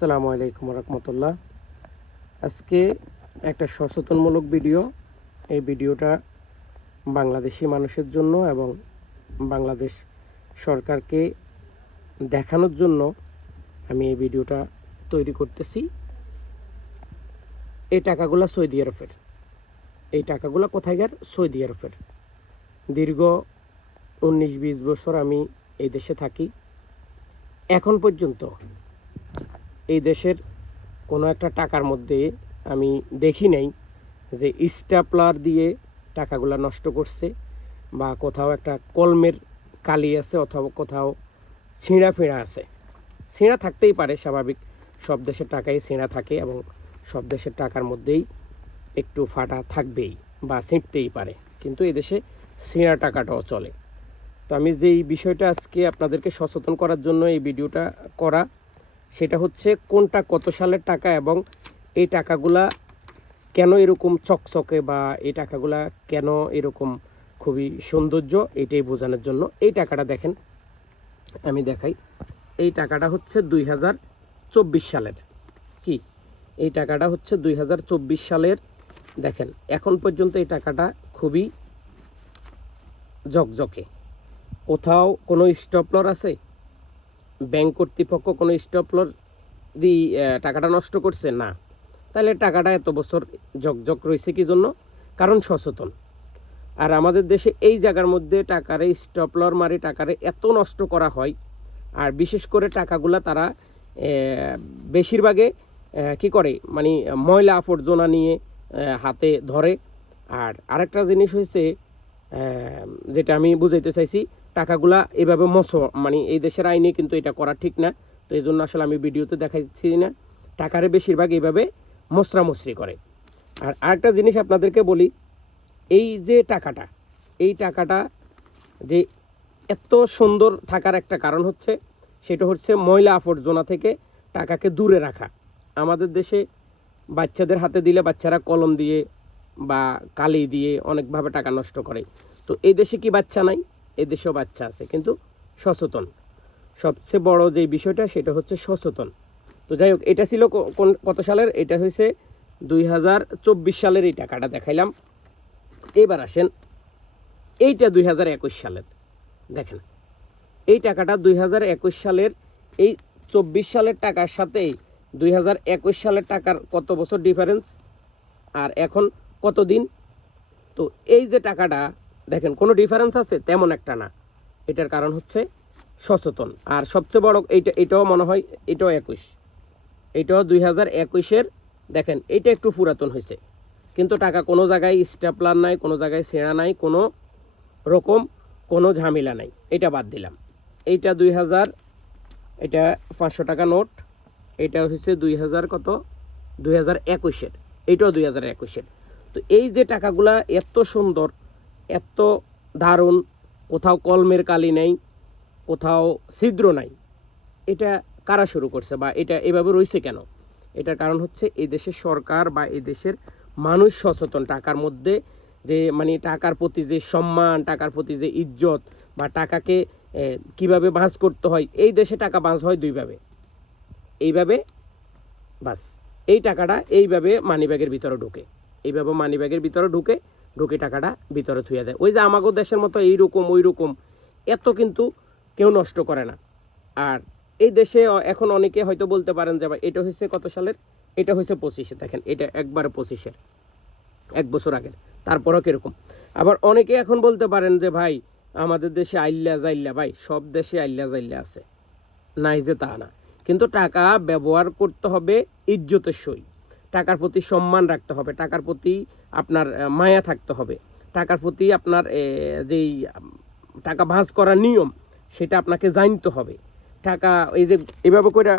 আসসালামু আলাইকুম রহমতুল্লাহ। আজকে একটা সচেতনমূলক ভিডিও। এই ভিডিওটা বাংলাদেশি মানুষের জন্য এবং বাংলাদেশ সরকারকে দেখানোর জন্য আমি এই ভিডিওটা তৈরি করতেছি। এই টাকাগুলো সৌদি আরবের। এই টাকাগুলো কোথায়কার? সৌদি আরবের। দীর্ঘ 19-20 বছর আমি এই দেশে থাকি। এখন পর্যন্ত এই দেশের কোনো একটা টাকার মধ্যে আমি দেখি নাই যে স্ট্যাপলার দিয়ে টাকাগুলো নষ্ট করছে, বা কোথাও একটা কলমের কালি আছে, অথবা কোথাও ছিঁড়া ফিঁড়া আছে। ছিঁড়া থাকতেই পারে, স্বাভাবিক, সব দেশের টাকাই ছিঁড়া থাকে এবং সব দেশের টাকার মধ্যেই একটু ফাটা থাকবেই বা ছিঁড়তেই পারে, কিন্তু এই দেশে ছিঁড়া টাকাটাও চলে। তো আমি যেই বিষয়টা আজকে আপনাদেরকে সচেতন করার জন্য এই ভিডিওটা করা, সেটা হচ্ছে কোনটা কত সালের টাকা এবং এই টাকাগুলা কেন এরকম চকচকে, বা এই টাকাগুলা কেন এরকম খুবই সৌন্দর্য, এটাই বোঝানোর জন্য। এই টাকাটা দেখেন, আমি দেখাই। এই টাকাটা হচ্ছে 2024 সালের। কি, এই টাকাটা হচ্ছে 2024 সালের। দেখেন, এখন পর্যন্ত এই টাকাটা খুবই ঝকঝকে। কোথাও কোনো স্টপলর আছে? ব্যাংক কর্তৃপক্ষ কোনো স্টপলর দিয়ে টাকাটা নষ্ট করছে? না। তাহলে টাকাটা এত বছর ঝকঝক রয়েছে কি জন্য? কারণ সচেতন। আর আমাদের দেশে এই জায়গার মধ্যে টাকারে স্টপলর মারি টাকারে এত নষ্ট করা হয়, আর বিশেষ করে টাকাগুলা তারা বেশিরভাগে কি করে, মানে ময়লা আবর্জনা নিয়ে হাতে ধরে। আর আরেকটা জিনিস হয়েছে, যেটা আমি বুঝাইতে চাইছি, টাকাগুলা এভাবে মানে এই দেশের আইনে কিন্তু এটা করা ঠিক না। তো এই জন্য আসলে আমি ভিডিওতে দেখাচ্ছি না। টাকারে বেশিরভাগ এইভাবে মশরামশরি করে। আর আরেকটা জিনিস আপনাদেরকে বলি, এই যে টাকাটা, এই টাকাটা যে এত সুন্দর থাকার একটা কারণ হচ্ছে, সেটা হচ্ছে ময়লা আবর্জনা থেকে টাকাকে দূরে রাখা। আমাদের দেশে বাচ্চাদের হাতে দিলে বাচ্চারা কলম দিয়ে বা কালি দিয়ে অনেকভাবে টাকা নষ্ট করে। তো এই দেশে কি বাচ্চা নাই? এই দেশেও বাচ্চা আছে, কিন্তু সচেতন। সবচেয়ে বড় যে বিষয়টা, সেটা হচ্ছে সচেতন। তো যাই হোক, এটা ছিল কত সালের? এটা হয়েছে 2024 সালের। এই টাকাটা দেখাইলাম। এবার আসেন, এইটা 2021 সালের। দেখেন, এই টাকাটা 2021 সালের। এই 24 সালের টাকার সাথে 2021 সালের টাকার কত বছর ডিফারেন্স, আর এখন কত দিন? তো এই যে টাকাটা দেখেন, কোনো ডিফারেন্স আছে? তেমন একটা না। এটার কারণ হচ্ছে সচেতন। আর সবচেয়ে বড়, এটাও মনে হয়, এটাও 21, এটাও 2021-এর। দেখেন, এটা একটু পুরাতন হয়েছে, কিন্তু টাকা কোনো জায়গায় স্ট্যাপলার নাই, কোনো জায়গায় ছেঁড়া নাই, কোনো রকম কোনো ঝামেলা নাই। এটা বাদ দিলাম। এইটা 2000, এটা 500 টাকা নোট। এটা হচ্ছে 2000 কত, 2021-এর। এইটাও 2021-এর। তো এই যে টাকাগুলা এত সুন্দর, এত দারুণ, কোথাও কলমের কালি নেই, কোথাও ছিদ্র নাই, এটা কারা শুরু করছে, বা এটা এভাবে রয়েছে কেন? এটার কারণ হচ্ছে এই দেশের সরকার বা এই দেশের মানুষ সচেতন। টাকার মধ্যে যে, মানে টাকার প্রতি যে সম্মান, টাকার প্রতি যে ইজ্জত, বা টাকাকে কিভাবে বাঁচ করতে হয়। এই দেশে টাকা বাঁচ হয় দুইভাবে, এইভাবে, বাস। এই টাকাটা এইভাবে মানিব্যাগের ভিতরে ঢুকে, এইভাবে মানিব্যাগের ভিতরে ঢুকে ঢুকে টাকাটা ভিতরে থুয়ে দেয়। ওই যে আমাগো দেশের মতো এইরকম ওই রকম এত কিন্তু কেউ নষ্ট করে না। আর এই দেশে এখন অনেকে হয়তো বলতে পারেন যে ভাই, এটা হচ্ছে কত সালের? এটা হচ্ছে 25-এ। দেখেন, এটা একবারে 25-এর, 1 বছর আগের। তারপরও কীরকম? আবার অনেকে এখন বলতে পারেন যে ভাই, আমাদের দেশে আইল্লা জাইল্লা। ভাই, সব দেশে আইল্লা জাইল্লা আছে, নাই যে তা না। কিন্তু টাকা ব্যবহার করতে হবে ইজ্জতের সই। টাকার প্রতি সম্মান রাখতে হবে, টাকার প্রতি আপনার মায়া থাকতে হবে, টাকার প্রতি আপনার যেই টাকা ভাঁজ করার নিয়ম, সেটা আপনাকে জানতে হবে। টাকা এই যে এভাবে করে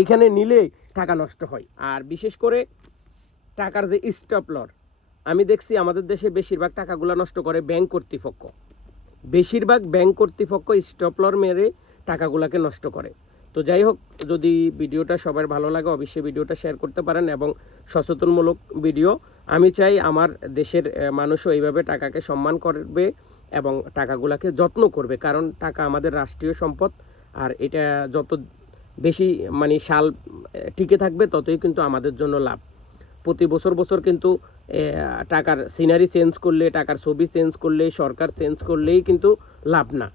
এখানে নিলে টাকা নষ্ট হয়। আর বিশেষ করে টাকার যে স্টপলর, আমি দেখছি আমাদের দেশে বেশিরভাগ টাকাগুলো নষ্ট করে ব্যাংক কর্তৃপক্ষ। বেশিরভাগ ব্যাংক কর্তৃপক্ষ স্টপলর মেরে টাকাগুলোকে নষ্ট করে। তো যাই হোক, যদি ভিডিওটা সবার ভালো লাগে, অবশ্যই ভিডিওটা শেয়ার করতে পারেন, এবং সচেতনমূলক ভিডিও। আমি চাই আমার দেশের মানুষও এইভাবে টাকাকে সম্মান করবে এবং টাকাগুলোকে যত্ন করবে, কারণ টাকা আমাদের রাষ্ট্রীয় সম্পদ। আর এটা যত বেশি মানে সাল টিকে থাকবে ততই কিন্তু আমাদের জন্য লাভ। প্রতি বছর বছর কিন্তু টাকার সিনারি চেঞ্জ করলে, টাকার ছবি চেঞ্জ করলে, সরকার চেঞ্জ করলেই কিন্তু লাভ না।